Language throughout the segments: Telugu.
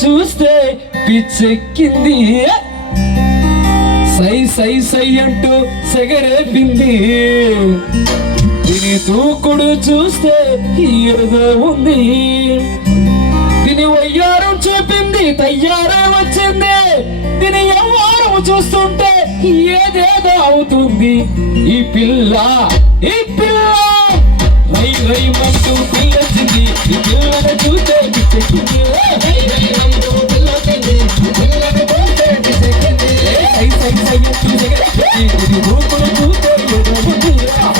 చూస్తే పిచ్చెక్కింది, సై సై సై అంటూ సెగరేపింది. దీని దూకుడు చూస్తే ఏదో ఉంది, దీని వయ్యారం చూపింది తయ్యారే వచ్చింది. దీని ఎవ్వారం చూస్తుంటే ఏదేదో అవుతుంది. ఈ పిల్ల రై రై మంటూ పిల్లొచ్చింది. ఈ పిల్లను చూస్తే పిచ్చెక్కింది, సై సై సై అంటూ సెగరేపింది. దీని దూకుడు చూస్తే ఏదో ఉంది.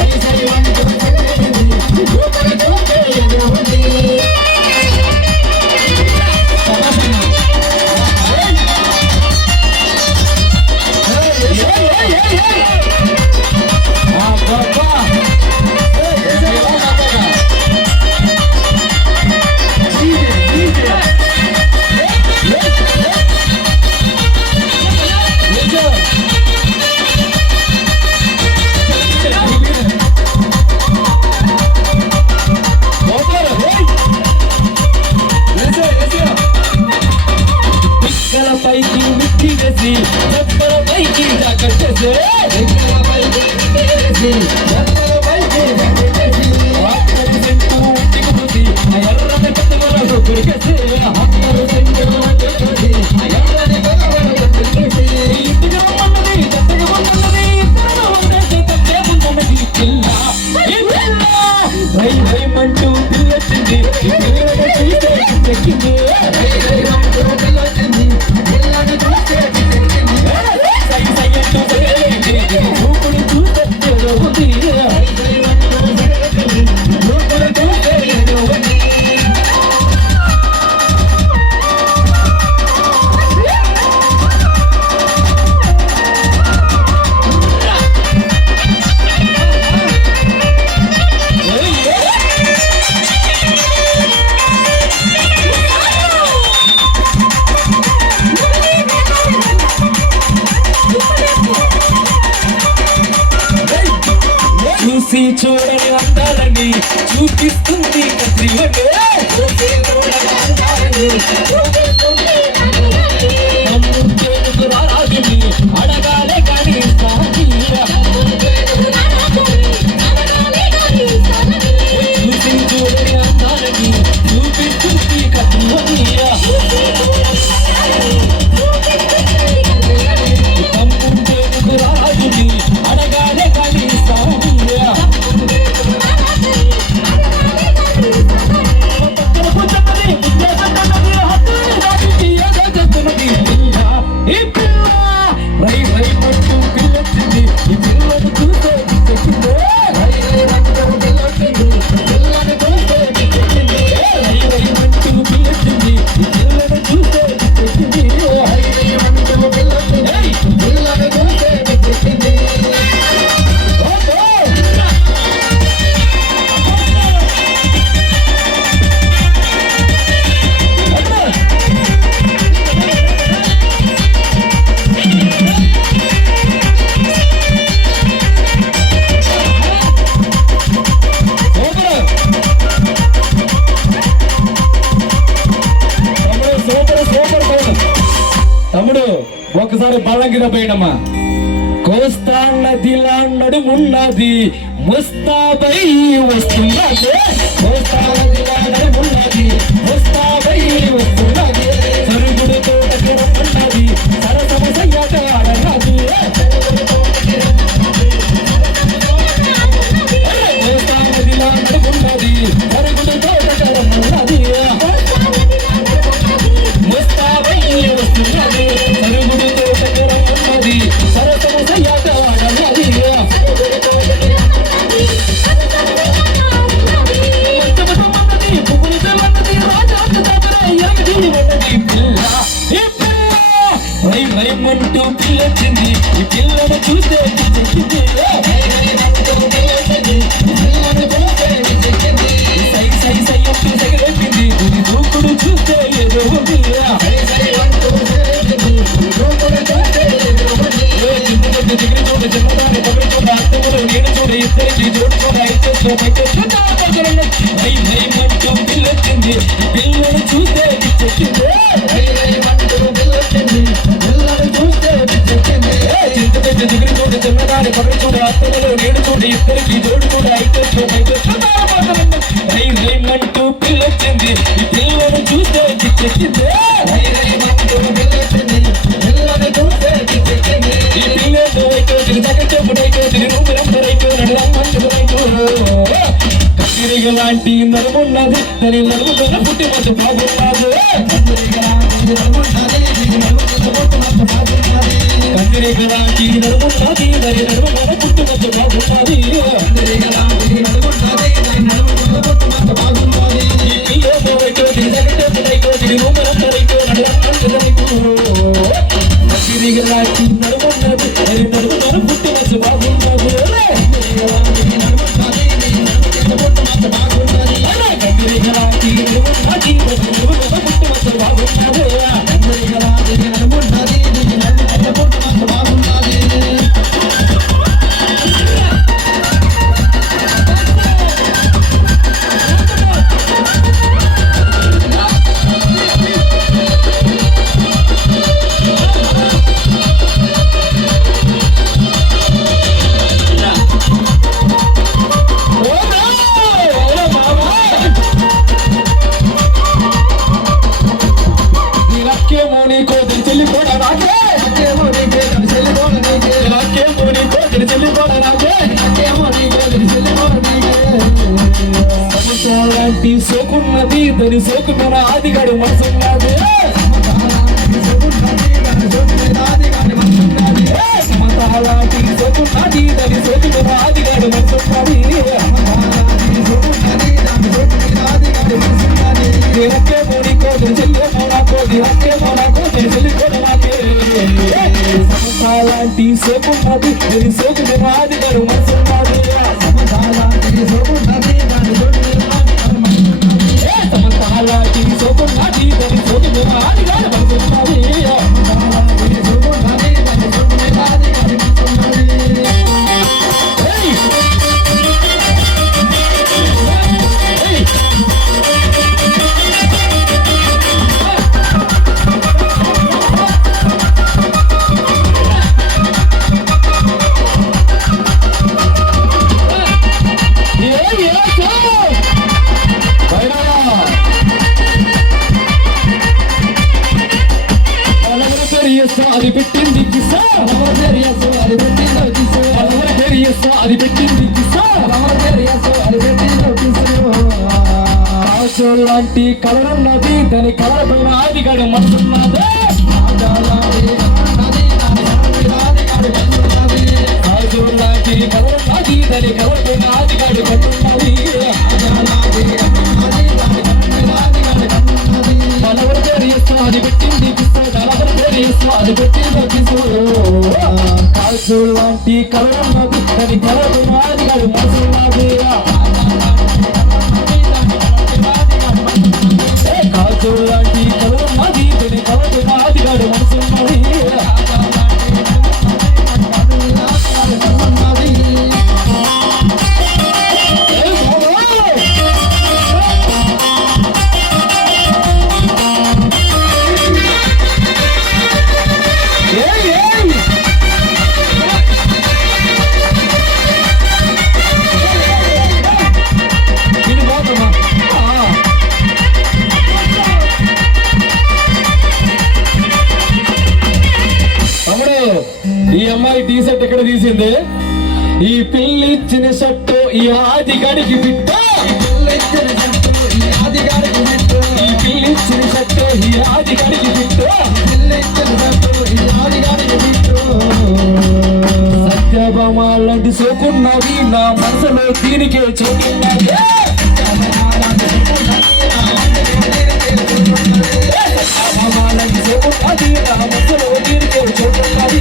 పైకి మిట్టి వేసి చెప్పల పైకి జాకెట్టేసి ఎర్రని పెద్దలు కొరికేసి ఇంటికి రమ్మన్నది చెత్తగా ఉన్నది రై రైమంటూ పిల్లొచ్చింది. చెక్కింది చూడని అందాలని చూపిస్తుంది రాజుని అడగాలే కానీ చూసి చూడని అందాలని చూపిస్తుంది కత్రియా. రాజుని అడగాలే కానీ ఒకసారి బళ్ళంగిన పోయినమ్మా. కోస్తా నదిలా నడుమున్నది ముస్తాబై వస్తున్నది, కోస్తా నదిలా నడుమున్నది ముస్తాబై వస్తున్నది. సరుగుడు తోటకి రమ్మన్నది సరసమ సయ్యాట ఆడన్నది. కోస్తా నదిలా నడుమున్నది సరుగుడు తోటకి రమ్మన్నది ముస్తాబై వస్తున్నది. సరుగుడు తోటకి రమ్మన్నది సరసమ సయ్యాట ఆడన్నది. రైమంటూ పిల్లొచ్చింది. ఈ పిల్లను చూస్తే సై సై సై అంటూ సెగరేపింది. ఇది దూకుడు చూస్తే ఏదో ఉంది. చిన్నదాన్ని పగలు చూడ అర్థములు నేను చూడ ఇద్దరికి జోడు చూడ రైమంటూ పిల్లొచ్చింది. పిల్లను చూస్తే చెక్కింది. చిక్కెక్కిందే ఈ పిల్లేదో వైకో తిని తగ్గచెప్పుడైకో తిని రూపురంపరైకో నడురమ్మంటురైకో కత్తిరిగ లాంటి నడుమున్నది దాని నడుమున్న పుట్టి మంచి బాగున్నది కత్తిరిగ లాంటి నడుమున్నది దాని నడుమున్న పుట్టి మంచి బాగున్నది ఈ పిల్లేదో వైకో తిని తగ్గచెప్పుడైకో తిని రూపురంపరైకో నడురమ్మంటురైకో కత్తిరిగ లాంటి నడుమున్నది దాని నడుమున్న పుట్టి మంచి బాగున్నది సోకున్నది దాని సోకున్న ఆదిగాడు మనసున్నది సమతాలాంటి సోకున్నది దాని సోకున్న ఆదిగాడు మనసున్నది హక్కే మోనికో చెల్లె మోనాకో హక్కే మోనాకో చెల్లి కూడా నాకే సమతాలాంటి సోకున్నది దాని సోకున్న ఆదిగాడు మనసున్నది సమతాలాంటి సోకున్నది దాని సోకున్న ఆదిగాడు మనసున్నది అది పెట్టింది కిసా అది పెట్టింది కిసా లాంటి కలర్ ఉన్నది దాని కలర్ పైన ఆదిగాడు మనసున్నది లాంటి కలర్ ఉన్నది దాని కలర్ పైన ఆదిగాడు కట్టున్నది మనవరి పేరు ఇస్తా అది పెట్టింది కిసా నలవరి పేరు ఇస్తా అది పెట్టింది కిసో కాల్చు లాంటి కలర్ ఉన్నది దాని కలర్ పైన ఆదిగాడు మనసున్నది లాంటి కలర్ ఉన్నది దాని కలర్ పైన ఆదిగాడు మనసున్నది ఈ అమ్మాయి టీ షర్ట్ ఎక్కడ తీసింది ఈ పిల్లిచ్చిన షర్టు ఈ ఆదిగాడికి బిట్ట ఈ పిల్లిచ్చిన షర్టు ఈ ఆదిగాడికి బిట్ట సత్యభామ లాంటి సోకున్నది నా మనసులో దీనికే చోటున్నది లాంటి సోకున్నది నా మనసులో దీనికే చోటున్నది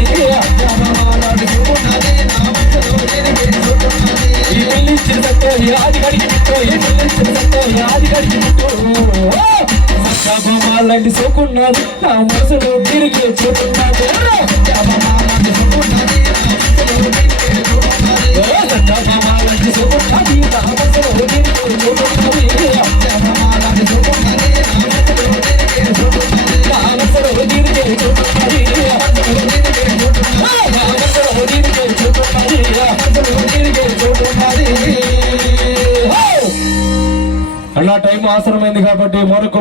ఈ పిల్లిచ్చిన షర్టు ఈ ఆదిగాడికి బిట్టు ఈ పిల్లిచ్చిన షర్టు ఈ ఆదిగాడికి బిట్టు సత్యభామ లాంటి సోకున్నది నా మనసులో దీనికే చోటున్నది అన్న టైం అవసరమైంది కాబట్టి మరొక